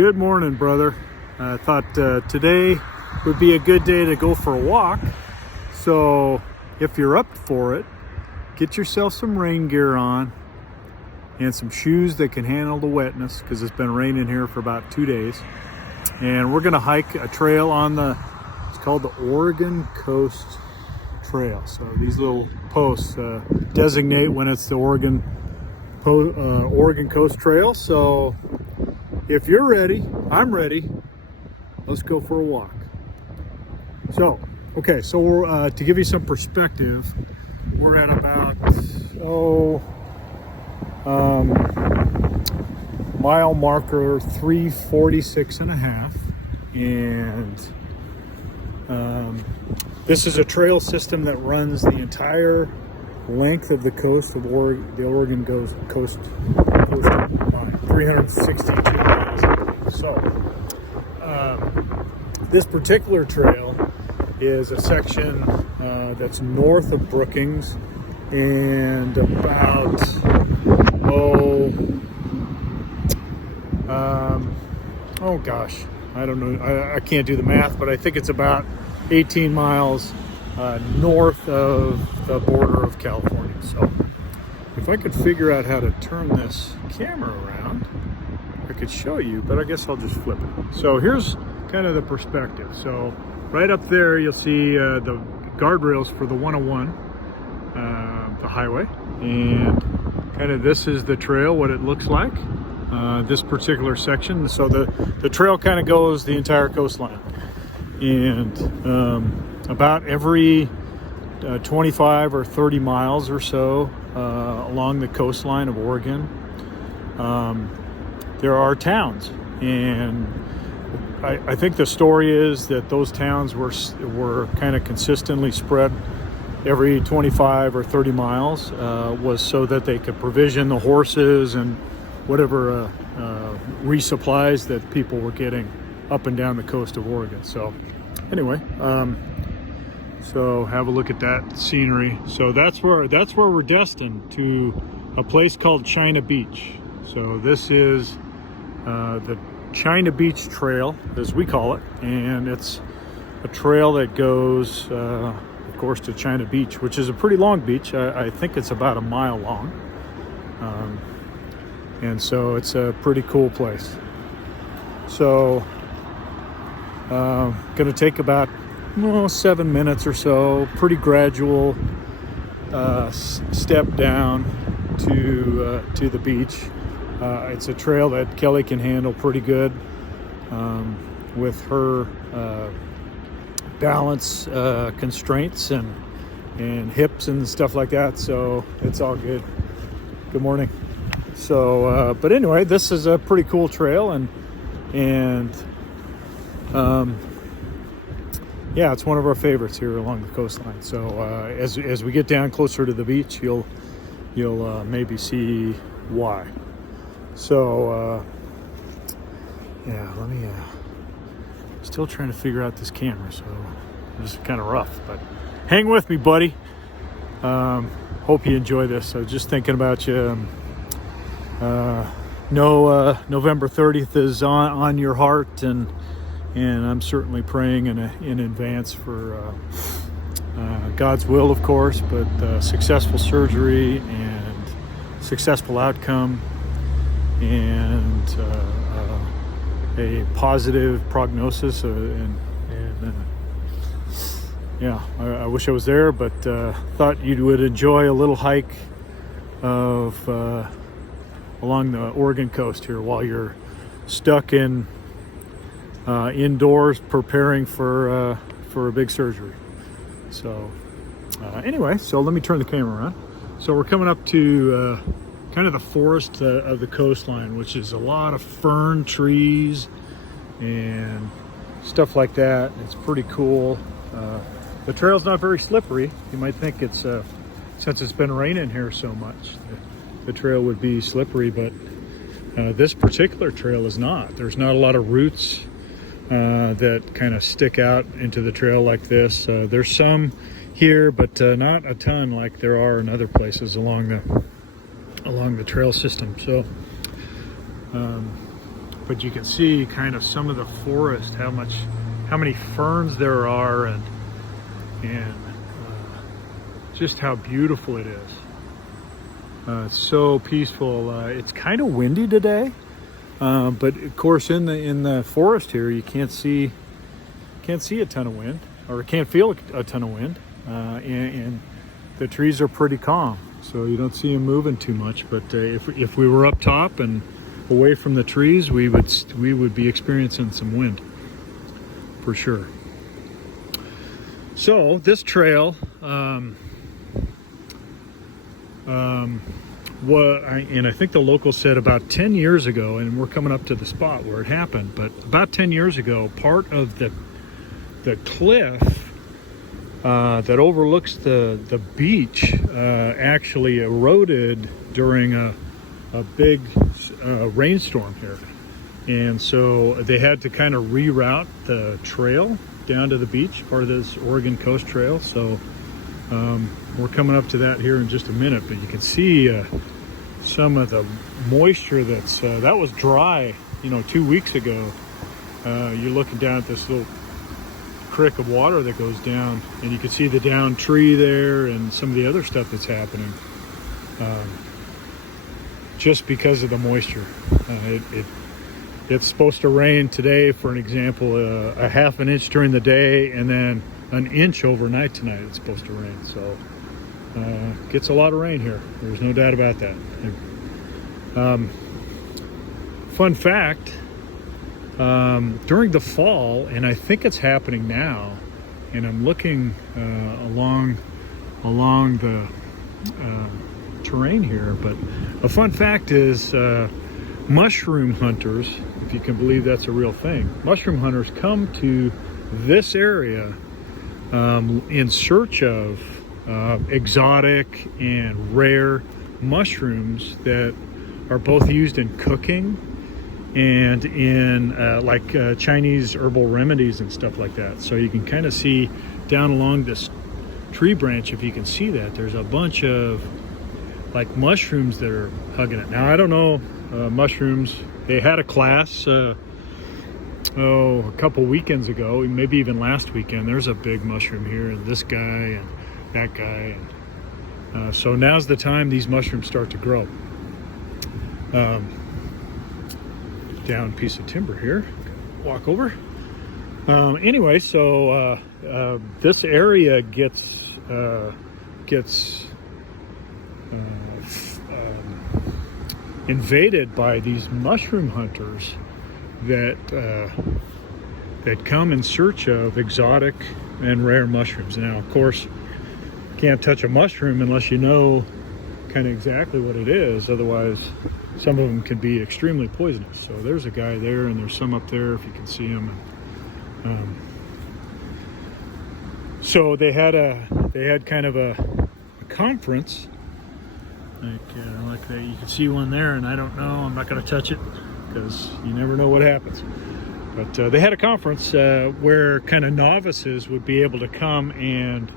Good morning, brother. I thought today would be a good day to go for a walk. So if you're up for it, get yourself some rain gear on and some shoes that can handle the wetness, because it's been raining here for about 2 days. And we're gonna hike a trail on it's called the Oregon Coast Trail. So these little posts designate when it's the Oregon Coast Trail. So if you're ready, I'm ready. Let's go for a walk. So, okay, so we're, to give you some perspective, we're at about, mile marker 346.5. And this is a trail system that runs the entire length of the coast of the Oregon coast line, 362 miles. So this particular trail is a section that's north of Brookings and about I don't know, I can't do the math, but I think it's about 18 miles north of the border of California. So if I could figure out how to turn this camera around, I could show you, but I guess I'll just flip it. So here's kind of the perspective. So right up there, you'll see the guardrails for the 101, the highway, and kind of this is the trail, what it looks like, this particular section. So the trail kind of goes the entire coastline, and about every 25 or 30 miles or so along the coastline of Oregon, there are towns, and I think the story is that those towns were kind of consistently spread every 25 or 30 miles, was so that they could provision the horses and whatever resupplies that people were getting up and down the coast of Oregon. So anyway, so have a look at that scenery. So that's where we're destined, to a place called China Beach. So this is the China Beach Trail, as we call it, and it's a trail that goes of course to China Beach, which is a pretty long beach. I think it's about a mile long, and so it's a pretty cool place. So gonna take about 7 minutes or so, pretty gradual step down to the beach. It's a trail that Kelly can handle pretty good with her balance constraints and hips and stuff like that. So it's all good. Good morning. So, but anyway, this is a pretty cool trail, and yeah, it's one of our favorites here along the coastline. So as we get down closer to the beach, you'll maybe see why. So yeah, let me still trying to figure out this camera, so this is kind of rough, but hang with me, buddy. Hope you enjoy this. I was just thinking about you. November 30th is on your heart, and I'm certainly praying in advance for God's will, of course, but successful surgery and successful outcome, and a positive prognosis, yeah, I wish I was there, but thought you would enjoy a little hike of along the Oregon coast here while you're stuck indoors preparing for a big surgery. So anyway, so let me turn the camera around. So we're coming up to kind of the forest of the coastline, which is a lot of fern trees and stuff like that. It's pretty cool. The trail's not very slippery. You might think it's since it's been raining here so much, the trail would be slippery, but this particular trail is not. There's not a lot of roots that kind of stick out into the trail like this. There's some here, but not a ton like there are in other places along the trail system. So but you can see kind of some of the forest, how many ferns there are, and just how beautiful it is. It's so peaceful. It's kind of windy today, but of course in the forest here you can't see a ton of wind, or can't feel a ton of wind, and the trees are pretty calm, so you don't see them moving too much. But if we were up top and away from the trees, we would be experiencing some wind for sure. So this trail, and I think the locals said about 10 years ago, and we're coming up to the spot where it happened, but about 10 years ago, part of the cliff that overlooks the beach actually eroded during a big rainstorm here. And so they had to kind of reroute the trail down to the beach, part of this Oregon Coast Trail. So we're coming up to that here in just a minute, but you can see some of the moisture that was dry, 2 weeks ago. You're looking down at this little creek of water that goes down, and you can see the downed tree there and some of the other stuff that's happening, just because of the moisture. It's supposed to rain today, for an example, a half an inch during the day, and then an inch overnight tonight. It's supposed to rain, so gets a lot of rain here. There's no doubt about that. Fun fact, during the fall, and I think it's happening now, and I'm looking along the terrain here, but a fun fact is mushroom hunters, if you can believe that's a real thing, mushroom hunters come to this area in search of exotic and rare mushrooms that are both used in cooking and in Chinese herbal remedies and stuff like that. So you can kind of see down along this tree branch, if you can see that, there's a bunch of like mushrooms that are hugging it. Now I don't know mushrooms. They had a class a couple weekends ago, maybe even last weekend. There's a big mushroom here, and this guy and that guy, and so now's the time these mushrooms start to grow. Down piece of timber here, walk over. Anyway, so this area gets invaded by these mushroom hunters that come in search of exotic and rare mushrooms. Now, of course, can't touch a mushroom unless you know kind of exactly what it is. Otherwise, some of them can be extremely poisonous. So there's a guy there, and there's some up there if you can see them. So they had kind of a conference, like that. You can see one there, and I don't know. I'm not going to touch it because you never know what happens. But they had a conference where kind of novices would be able to come and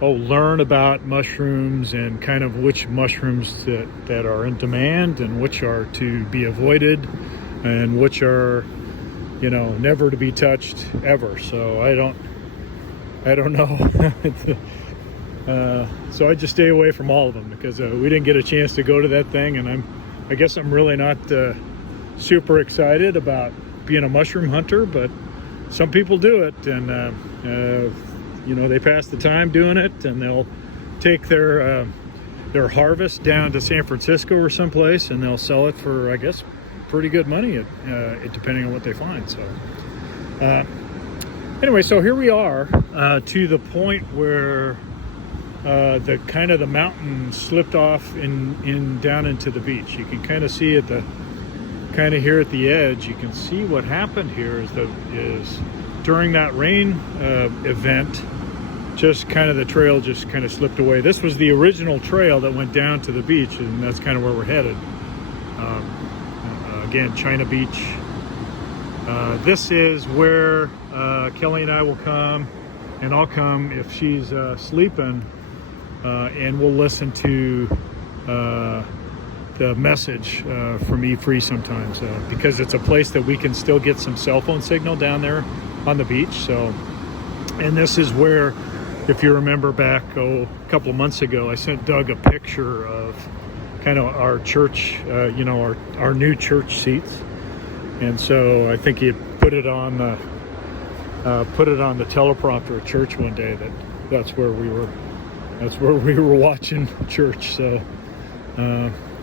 learn about mushrooms and kind of which mushrooms that are in demand and which are to be avoided and which are, never to be touched ever. So I don't know. So I just stay away from all of them because we didn't get a chance to go to that thing, and I guess I'm really not super excited about being a mushroom hunter, but some people do it, and they pass the time doing it, and they'll take their harvest down to San Francisco or someplace, and they'll sell it for, I guess, pretty good money, depending on what they find. So anyway, so here we are to the point where the mountain slipped off in down into the beach. You can kind of see at here at the edge. You can see what happened here is during that rain event, the trail just kind of slipped away. This was the original trail that went down to the beach, and that's kind of where we're headed. Again, China Beach. This is where Kelly and I will come, and I'll come if she's sleeping, and we'll listen to the message from E3 sometimes, because it's a place that we can still get some cell phone signal down there on the beach. So, and this is where, if you remember back a couple of months ago, I sent Doug a picture of kind of our church, our new church seats, and so I think he had put it on the teleprompter at church one day that's where we were watching church. So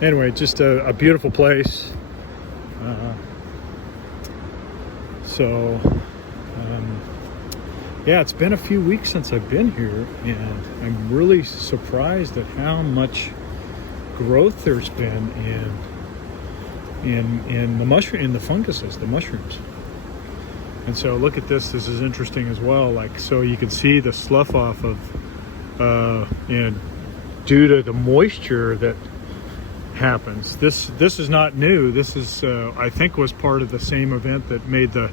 anyway, just a beautiful place. Yeah, it's been a few weeks since I've been here, and I'm really surprised at how much growth there's been in the funguses, the mushrooms. And so look at this. This is interesting as well. Like, so you can see the slough off of, and due to the moisture that happens. This is not new. This is, I think, was part of the same event that made the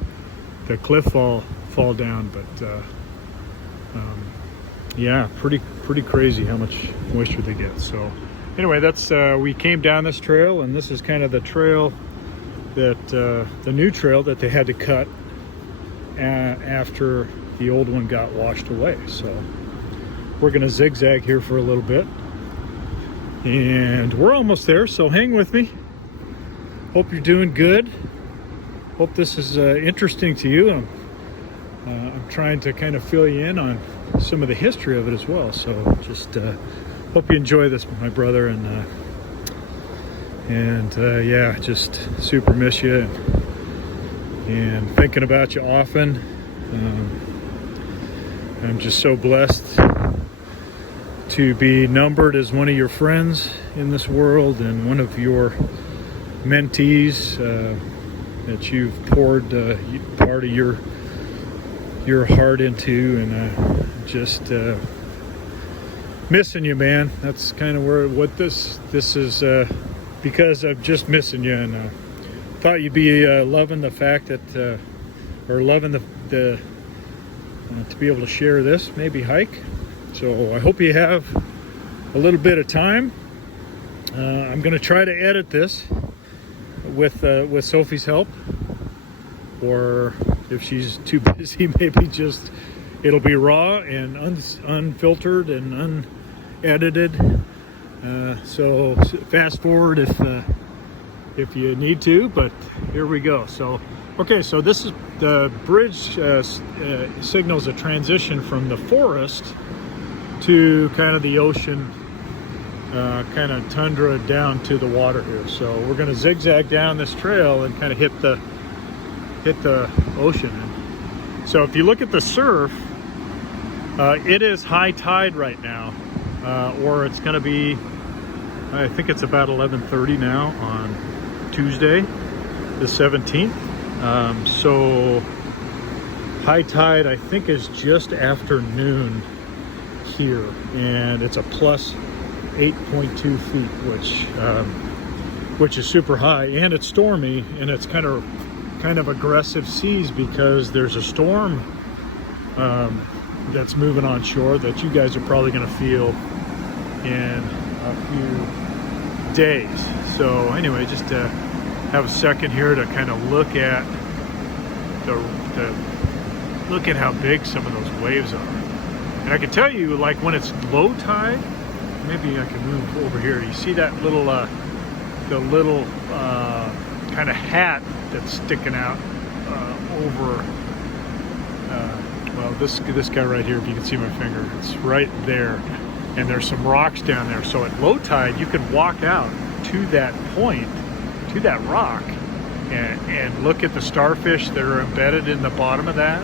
cliff fall down. But yeah, pretty crazy how much moisture they get. So anyway, that's we came down this trail, and this is kind of the trail that the new trail that they had to cut after the old one got washed away. So we're going to zigzag here for a little bit, and we're almost there, so hang with me. Hope you're doing good. Hope this is interesting to you. I'm trying to kind of fill you in on some of the history of it as well. So just hope you enjoy this, my brother, and yeah, just super miss you and thinking about you often. I'm just so blessed to be numbered as one of your friends in this world and one of your mentees that you've poured part of your heart into, and just missing you, man. That's kind of what this is, because I'm just missing you, and thought you'd be loving the fact that, or loving the to be able to share this, maybe hike. So I hope you have a little bit of time. I'm going to try to edit this with Sophie's help, or if she's too busy, maybe just it'll be raw and unfiltered and unedited. So fast forward if you need to, but here we go. So okay, so this is the bridge signals a transition from the forest to kind of the ocean, kind of tundra down to the water here. So we're going to zigzag down this trail and kind of hit the ocean. So if you look at the surf, it is high tide right now, or it's going to be, I think it's about 11:30 now on Tuesday the 17th. So high tide, I think, is just after noon here, and it's a plus 8.2 feet, which is super high, and it's stormy, and it's kind of aggressive seas because there's a storm that's moving on shore that you guys are probably going to feel in a few days. So anyway, just to have a second here to kind of look at how big some of those waves are. And I can tell you, like, when it's low tide, maybe I can move over here. You see that little the little kind of hat that's sticking out over well, this guy right here, if you can see my finger, it's right there, and there's some rocks down there. So at low tide you can walk out to that point, to that rock, and look at the starfish that are embedded in the bottom of that.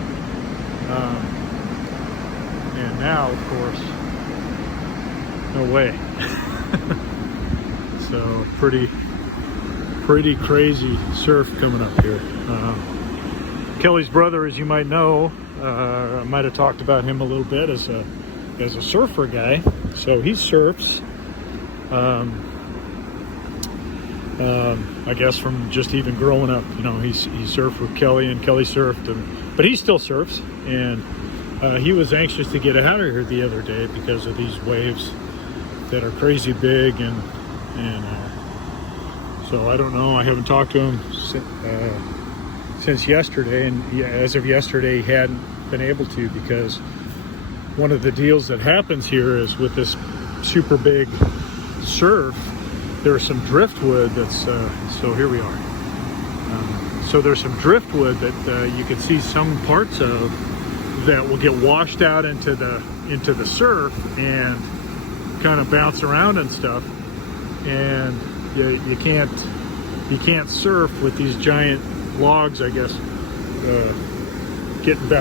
And now, of course, no way. So pretty crazy surf coming up here. Kelly's brother, as you might know, I might have talked about him a little bit as a surfer guy. So he surfs, I guess from just even growing up. You know, he surfed with Kelly, and Kelly surfed, but he still surfs, and he was anxious to get out of here the other day because of these waves that are crazy big, and So I don't know. I haven't talked to him since yesterday, and as of yesterday, he hadn't been able to, because one of the deals that happens here is with this super big surf, there's some driftwood that's so here we are. So there's some driftwood that you can see some parts of that will get washed out into the surf and kind of bounce around and stuff, and you can't surf with these giant logs, I guess, getting bounced.